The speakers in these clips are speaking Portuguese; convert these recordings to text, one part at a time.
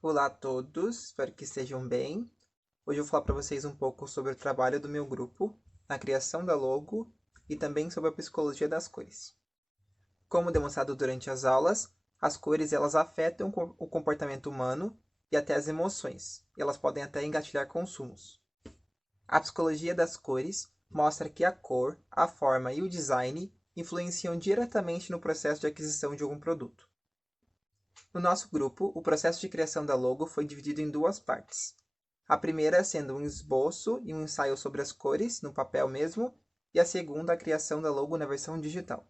Olá a todos, espero que estejam bem. Hoje eu vou falar para vocês um pouco sobre o trabalho do meu grupo, na criação da logo e também sobre a psicologia das cores. Como demonstrado durante as aulas, as cores elas afetam o comportamento humano e até as emoções, e elas podem até engatilhar consumos. A psicologia das cores mostra que a cor, a forma e o design influenciam diretamente no processo de aquisição de algum produto. No nosso grupo, o processo de criação da logo foi dividido em duas partes. A primeira sendo um esboço e um ensaio sobre as cores, no papel mesmo, e a segunda a criação da logo na versão digital.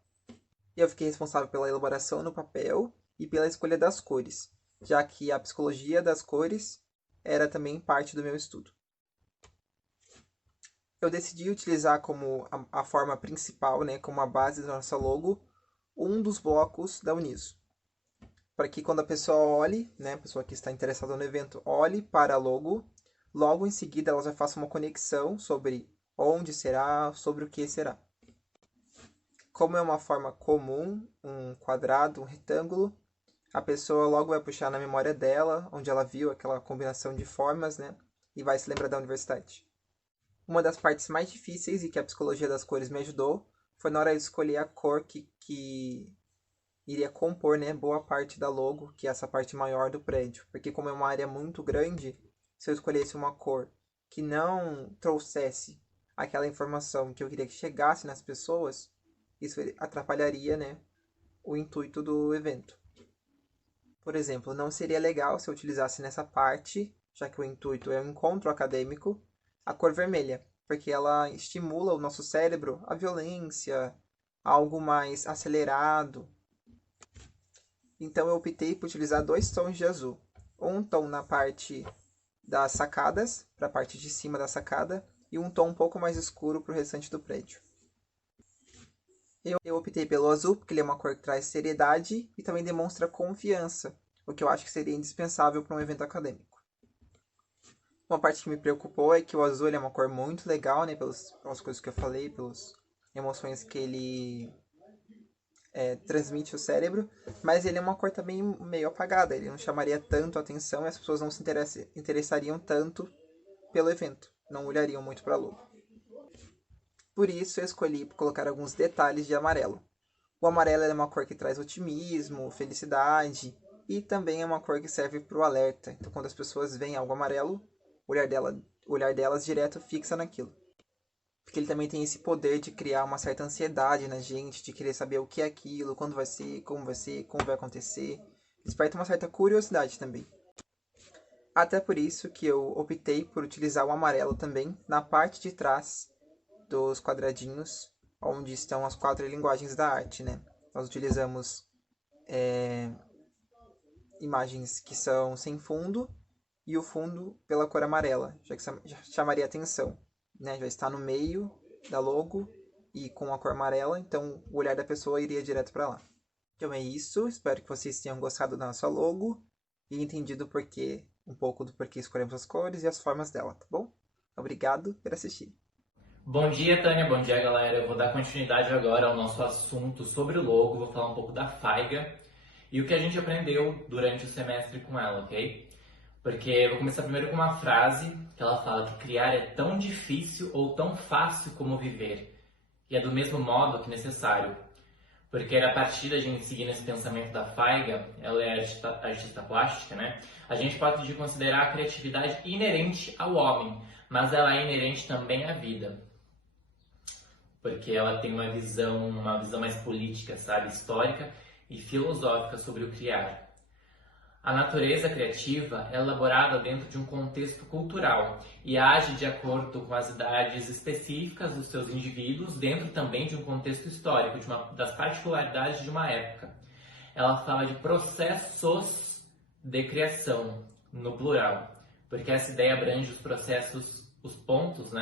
Eu fiquei responsável pela elaboração no papel e pela escolha das cores, já que a psicologia das cores era também parte do meu estudo. Eu decidi utilizar como a forma principal, como a base da nossa logo, um dos blocos da Uniso, para que quando a pessoa olhe, a pessoa que está interessada no evento, olhe para a logo, logo em seguida ela já faça uma conexão sobre onde será, sobre o que será. Como é uma forma comum, um quadrado, um retângulo, a pessoa logo vai puxar na memória dela, onde ela viu aquela combinação de formas, e vai se lembrar da universidade. Uma das partes mais difíceis e que a psicologia das cores me ajudou foi na hora de escolher a cor que iria compor, boa parte da logo, que é essa parte maior do prédio. Porque como é uma área muito grande, se eu escolhesse uma cor que não trouxesse aquela informação que eu queria que chegasse nas pessoas, isso atrapalharia, o intuito do evento. Por exemplo, não seria legal se eu utilizasse nessa parte, já que o intuito é um encontro acadêmico, a cor vermelha, porque ela estimula o nosso cérebro à violência, algo mais acelerado. Então eu optei por utilizar dois tons de azul. Um tom na parte das sacadas, para a parte de cima da sacada, e um tom um pouco mais escuro para o restante do prédio. Eu optei pelo azul porque ele é uma cor que traz seriedade e também demonstra confiança, o que eu acho que seria indispensável para um evento acadêmico. Uma parte que me preocupou é que o azul é uma cor muito legal, pelas coisas que eu falei, pelas emoções que ele transmite ao cérebro, mas ele é uma cor também meio apagada, ele não chamaria tanto a atenção e as pessoas não se interessariam tanto pelo evento, não olhariam muito para a logo. Por isso eu escolhi colocar alguns detalhes de amarelo. O amarelo é uma cor que traz otimismo, felicidade e também é uma cor que serve para o alerta. Então quando as pessoas veem algo amarelo, o olhar delas direto fixa naquilo. Porque ele também tem esse poder de criar uma certa ansiedade na gente, de querer saber o que é aquilo, quando vai ser, como vai acontecer. Desperta uma certa curiosidade também. Até por isso que eu optei por utilizar o amarelo também na parte de trás dos quadradinhos, onde estão as 4 linguagens da arte, Nós utilizamos imagens que são sem fundo e o fundo pela cor amarela, já que já chamaria atenção, Já está no meio da logo e com a cor amarela, então o olhar da pessoa iria direto para lá. Então é isso, espero que vocês tenham gostado da nossa logo e entendido um pouco do porquê escolhemos as cores e as formas dela, tá bom? Obrigado por assistir. Bom dia, Tânia. Bom dia, galera. Eu vou dar continuidade agora ao nosso assunto sobre o logo. Vou falar um pouco da Faiga e o que a gente aprendeu durante o semestre com ela, ok? Porque eu vou começar primeiro com uma frase que ela fala que criar é tão difícil ou tão fácil como viver. E é do mesmo modo que necessário. Porque a partir da gente seguir nesse pensamento da Faiga, ela é artista plástica, A gente pode considerar a criatividade inerente ao homem, mas ela é inerente também à vida. Porque ela tem uma visão mais política, sabe, histórica e filosófica sobre o criar. A natureza criativa é elaborada dentro de um contexto cultural e age de acordo com as idades específicas dos seus indivíduos, dentro também de um contexto histórico, das particularidades de uma época. Ela fala de processos de criação, no plural, porque essa ideia abrange os processos, os pontos,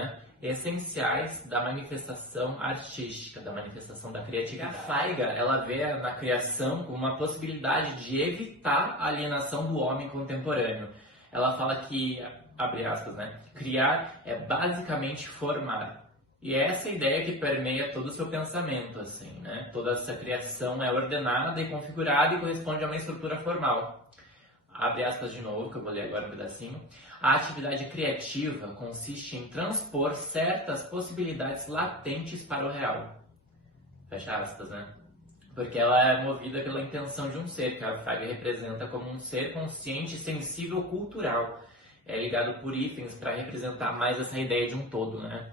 essenciais da manifestação artística, da manifestação da criatividade. A Faiga, ela vê na criação como uma possibilidade de evitar a alienação do homem contemporâneo. Ela fala que, abre aspas, criar é basicamente formar. E é essa ideia que permeia todo o seu pensamento, assim, Toda essa criação é ordenada e configurada e corresponde a uma estrutura formal. abre aspas de novo, que eu vou ler agora um pedacinho. A atividade criativa consiste em transpor certas possibilidades latentes para o real. Fecha aspas, né? Porque ela é movida pela intenção de um ser, que a Frege representa como um ser consciente, sensível, cultural. É ligado por itens para representar mais essa ideia de um todo, né?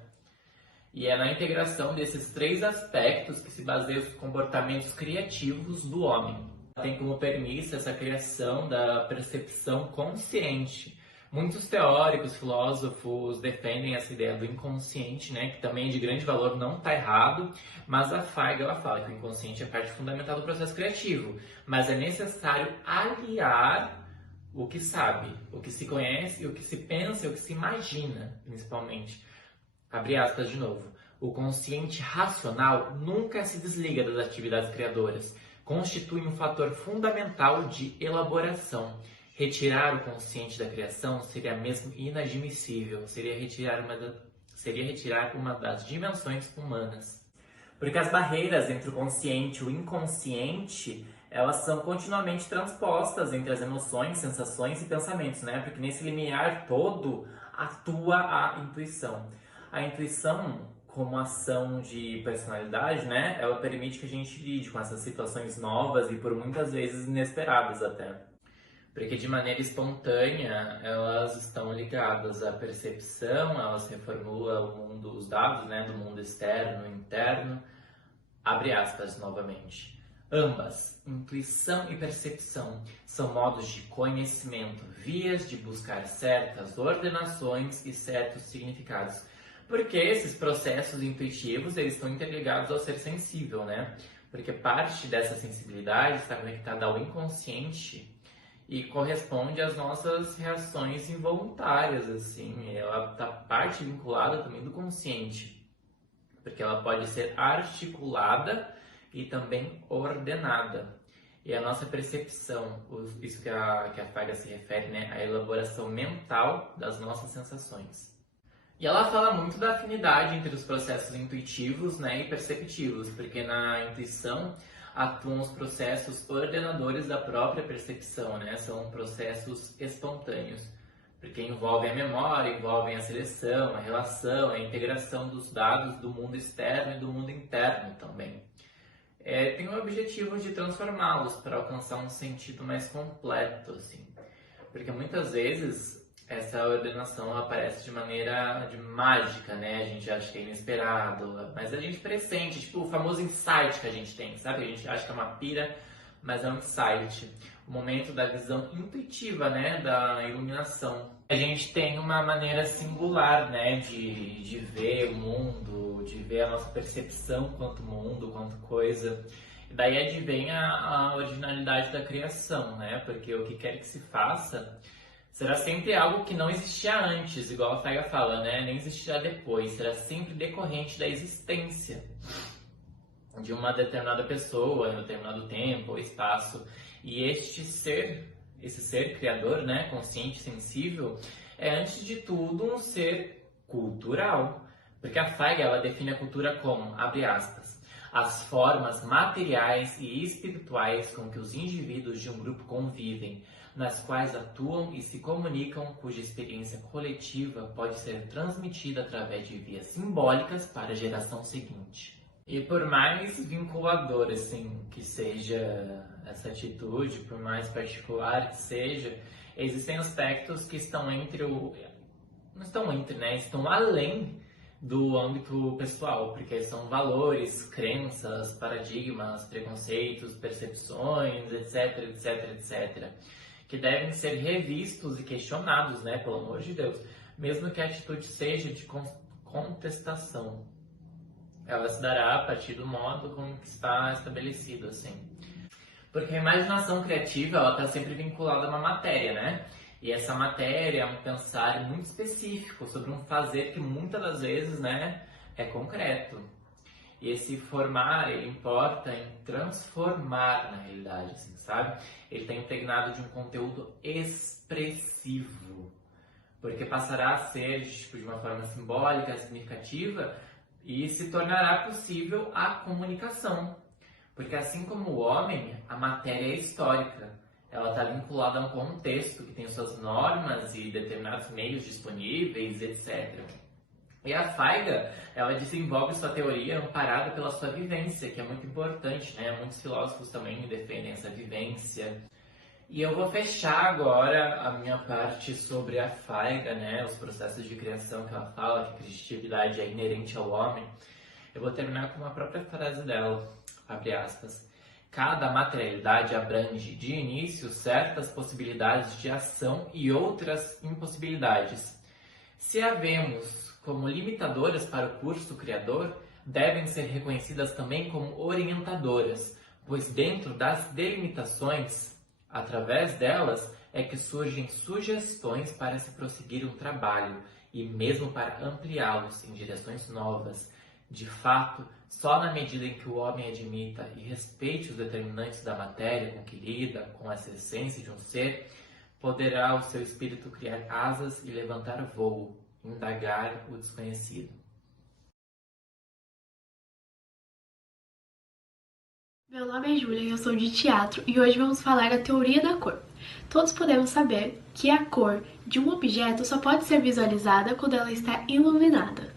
E é na integração desses 3 aspectos que se baseiam os comportamentos criativos do homem. Tem como premissa essa criação da percepção consciente. Muitos teóricos, filósofos defendem essa ideia do inconsciente, né, que também é de grande valor, não está errado, mas a Frege ela fala que o inconsciente é parte fundamental do processo criativo, mas é necessário aliar o que sabe, o que se conhece, o que se pensa e o que se imagina, principalmente. Abre aspas de novo. O consciente racional nunca se desliga das atividades criadoras. Constitui um fator fundamental de elaboração. Retirar o consciente da criação seria mesmo inadmissível. Seria retirar uma das dimensões humanas. Porque as barreiras entre o consciente e o inconsciente, elas são continuamente transpostas entre as emoções, sensações e pensamentos, né? Porque nesse limiar todo atua a intuição. A intuição, como ação de personalidade, né, ela permite que a gente lide com essas situações novas e por muitas vezes inesperadas até. Porque de maneira espontânea elas estão ligadas à percepção, elas reformulam o mundo, os dados, né, do mundo externo e interno. Abre aspas novamente. Ambas, intuição e percepção, são modos de conhecimento, vias de buscar certas ordenações e certos significados. Porque esses processos intuitivos, eles estão interligados ao ser sensível, né? Porque parte dessa sensibilidade está conectada ao inconsciente e corresponde às nossas reações involuntárias, assim. Ela está parte vinculada também do consciente, porque ela pode ser articulada e também ordenada. E a nossa percepção, isso que a Frege se refere, né? A elaboração mental das nossas sensações. E ela fala muito da afinidade entre os processos intuitivos, né, e perceptivos, porque na intuição atuam os processos ordenadores da própria percepção, né, são processos espontâneos, porque envolvem a memória, envolvem a seleção, a relação, a integração dos dados do mundo externo e do mundo interno também. Tem o objetivo de transformá-los para alcançar um sentido mais completo, assim, porque muitas vezes essa ordenação aparece de maneira mágica, né? A gente acha que é inesperado, mas a gente pressente, tipo o famoso insight que a gente tem, sabe? A gente acha que é uma pira, mas é um insight. O momento da visão intuitiva, né? Da iluminação. A gente tem uma maneira singular, né? De ver o mundo, de ver a nossa percepção quanto mundo, quanto coisa. E daí advém a originalidade da criação, né? Porque o que quer que se faça será sempre algo que não existia antes, igual a Frege fala, né? Nem existirá depois. Será sempre decorrente da existência de uma determinada pessoa, em um determinado tempo ou espaço. E esse ser criador, né? Consciente, sensível, é antes de tudo um ser cultural. Porque a Frege, ela define a cultura como, abre aspas, as formas materiais e espirituais com que os indivíduos de um grupo convivem, nas quais atuam e se comunicam, cuja experiência coletiva pode ser transmitida através de vias simbólicas para a geração seguinte. E por mais vinculador assim, que seja essa atitude, por mais particular que seja, existem aspectos que estão estão além do âmbito pessoal, porque são valores, crenças, paradigmas, preconceitos, percepções, etc, etc, etc, que devem ser revistos e questionados, né, pelo amor de Deus, mesmo que a atitude seja de contestação. Ela se dará a partir do modo como que está estabelecido, assim. Porque a imaginação criativa, ela está sempre vinculada a uma matéria, né? E essa matéria é um pensar muito específico sobre um fazer que muitas das vezes, né, é concreto. E esse formar, ele importa em transformar na realidade, assim, sabe? Ele está impregnado de um conteúdo expressivo, porque passará a ser, tipo, de uma forma simbólica, significativa, e se tornará possível a comunicação. Porque assim como o homem, a matéria é histórica. ela está vinculada a um contexto que tem suas normas e determinados meios disponíveis, etc. E a Feiga, ela desenvolve sua teoria amparada pela sua vivência, que é muito importante, né? Muitos filósofos também defendem essa vivência. E eu vou fechar agora a minha parte sobre a Feiga, né? Os processos de criação que ela fala, que a criatividade é inerente ao homem. Eu vou terminar com uma própria frase dela, abre aspas. Cada materialidade abrange, de início, certas possibilidades de ação e outras impossibilidades. Se a vemos como limitadoras para o curso criador, devem ser reconhecidas também como orientadoras, pois dentro das delimitações, através delas, é que surgem sugestões para se prosseguir um trabalho e mesmo para ampliá-los em direções novas. De fato, só na medida em que o homem admita e respeite os determinantes da matéria com que lida, com essa essência de um ser, poderá o seu espírito criar asas e levantar voo, indagar o desconhecido. Meu nome é Júlia e eu sou de teatro e hoje vamos falar da teoria da cor. Todos podemos saber que a cor de um objeto só pode ser visualizada quando ela está iluminada.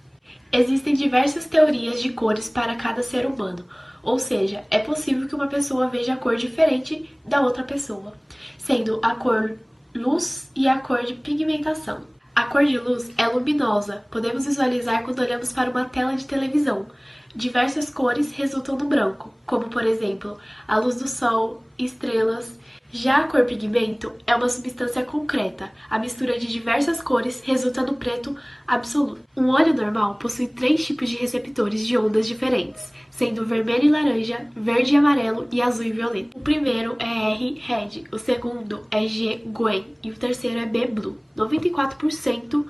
Existem diversas teorias de cores para cada ser humano, ou seja, é possível que uma pessoa veja a cor diferente da outra pessoa, sendo a cor luz e a cor de pigmentação. A cor de luz é luminosa, podemos visualizar quando olhamos para uma tela de televisão. Diversas cores resultam no branco, como por exemplo, a luz do sol, estrelas. Já a cor pigmento é uma substância concreta, a mistura de diversas cores resulta no preto absoluto. Um olho normal possui 3 tipos de receptores de ondas diferentes, sendo vermelho e laranja, verde e amarelo e azul e violeta. O primeiro é R red, o segundo é G green e o terceiro é B blue. 94%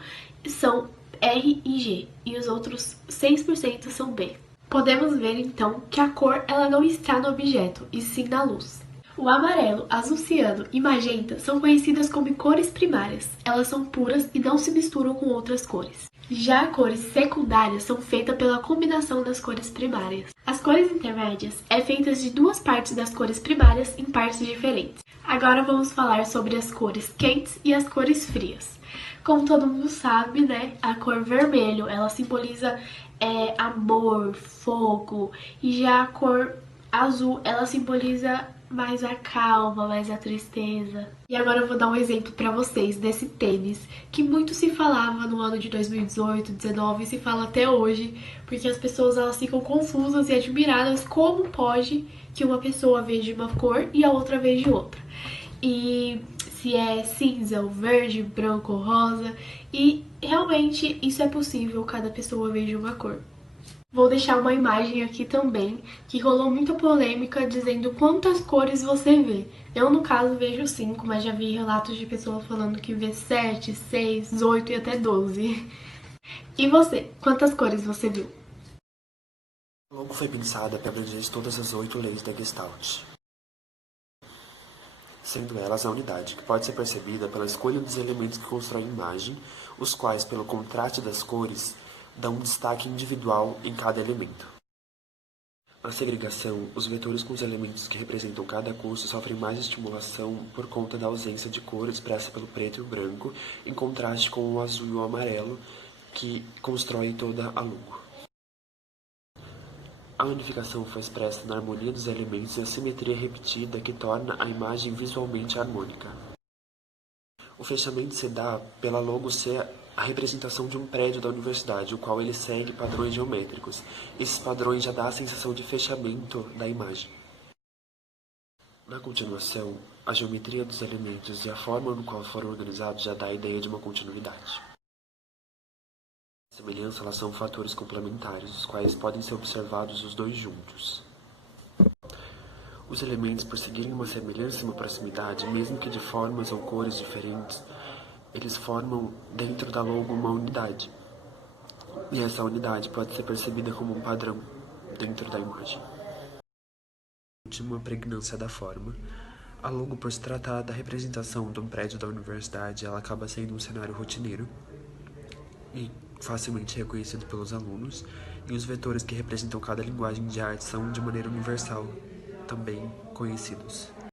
são R e G e os outros 6% são B. Podemos ver então que a cor ela não está no objeto, e sim na luz. O amarelo, azul ciano e magenta são conhecidas como cores primárias. Elas são puras e não se misturam com outras cores. Já cores secundárias são feitas pela combinação das cores primárias. As cores intermédias é feitas de 2 partes das cores primárias em partes diferentes. Agora vamos falar sobre as cores quentes e as cores frias. Como todo mundo sabe, né, a cor vermelho, ela simboliza amor, fogo, e já a cor azul, ela simboliza mais a calma, mais a tristeza. E agora eu vou dar um exemplo pra vocês desse tênis, que muito se falava no ano de 2018, 2019 e se fala até hoje, porque as pessoas elas ficam confusas e admiradas como pode que uma pessoa veja uma cor e a outra veja outra. E se é cinza, ou verde, branco ou rosa, e realmente isso é possível, cada pessoa veja uma cor. Vou deixar uma imagem aqui também, que rolou muita polêmica dizendo quantas cores você vê. Eu, no caso, vejo 5, mas já vi relatos de pessoas falando que vê 7, 6, 8 e até 12. E você, quantas cores você viu? O logo foi pensada para abranger todas as 8 leis da Gestalt, sendo elas a unidade, que pode ser percebida pela escolha dos elementos que constroem a imagem, os quais, pelo contraste das cores, dão um destaque individual em cada elemento. Na segregação, os vetores com os elementos que representam cada cor sofrem mais estimulação por conta da ausência de cor expressa pelo preto e o branco, em contraste com o azul e o amarelo, que constroem toda a logo. A unificação foi expressa na harmonia dos elementos e a simetria repetida que torna a imagem visualmente harmônica. O fechamento se dá pela logo ser a representação de um prédio da universidade, o qual ele segue padrões geométricos. Esses padrões já dão a sensação de fechamento da imagem. Na continuação, a geometria dos elementos e a forma no qual foram organizados já dá a ideia de uma continuidade. A semelhança elas são fatores complementares, os quais podem ser observados os dois juntos. Os elementos, por seguirem uma semelhança e uma proximidade, mesmo que de formas ou cores diferentes, eles formam dentro da logo uma unidade. E essa unidade pode ser percebida como um padrão dentro da imagem. Última pregnância da forma. A logo, por se tratar da representação de um prédio da universidade, ela acaba sendo um cenário rotineiro e facilmente reconhecido pelos alunos, e os vetores que representam cada linguagem de arte são de maneira universal também conhecidos.